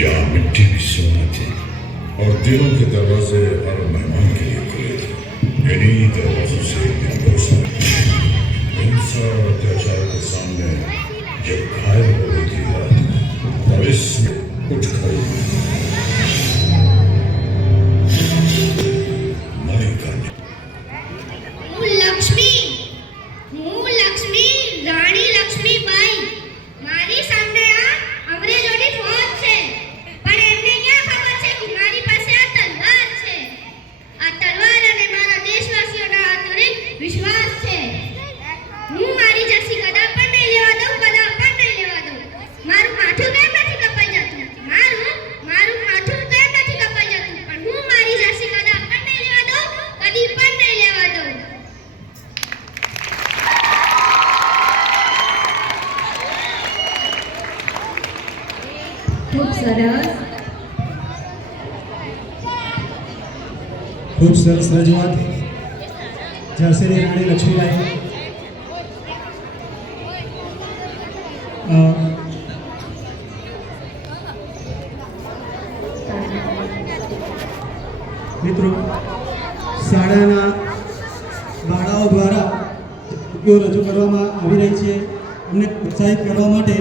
यहाँ मिट्टी भी सोना थी और दिलों के दरवाजे हर मेहमान के लिए खुले थे। इन्हीं दरवाजों से एक दिन हिंसा और अत्याचार के सामने जब घायल हो गई थी रात, तब इसमें उठ खड़ी मणिका ने હું લક્ષ્મી રાણી લક્ષ્મીબાઈ મારી સામે આ અંગ્રેજોની ફોજ છે, પણ એમને ક્યાં ખબર છે કે મારી પાસે આ તલવાર છે. આ તલવાર અને મારા દેશવાસીઓના આંતરિક વિશ્વાસ છે. હું મારી જર્સી કદા પણ નહીં લેવા દઉં, કદા પણ નહીં લેવા દઉં. મારું માથું કેમ નથી કપાઈ જતું? મારું માથું કેમ નથી કપાઈ જતું? પણ હું મારી જર્સી કદા પણ નહીં લેવા દઉં, કદી પણ નહીં લેવા દઉં. ખૂબ સરસ રજૂઆત ઝાંસીની રાણી લક્ષ્મીબાઈ. મિત્રો, શાળાના બાળાઓ દ્વારા કૃતિઓ રજૂ કરવામાં આવી રહી છે. અમને પ્રોત્સાહિત કરવા માટે